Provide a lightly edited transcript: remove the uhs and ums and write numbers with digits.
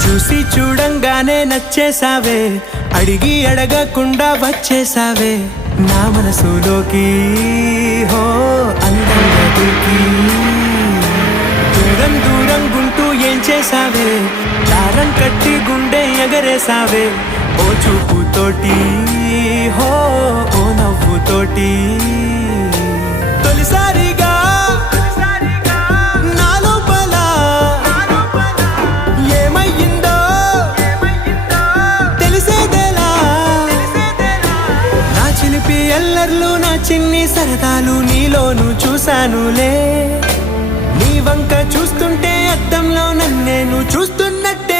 చూసి చూడంగానే నచ్చేసావే, అడిగి అడగకుండా వచ్చేసావే నా మనసులోకి. హో అందంగా దూకి దూరం దూరం గుంటూ ఏం చేసావే, దారం కట్టి గుండె ఎగరేసావే ఓ చూపుతోటి. హో ఓ నవ్వుతోటి తొలిసారిగా నా లోపల ఏమయ్యిందో తెలిసేదేలా. నా చిలిపి ఎల్లర్లు నా చిన్ని సరదాలు నీలోను చూశానులే. నీ వంక చూస్తుంటే అద్దంలో నన్నేను చూస్తున్నట్టు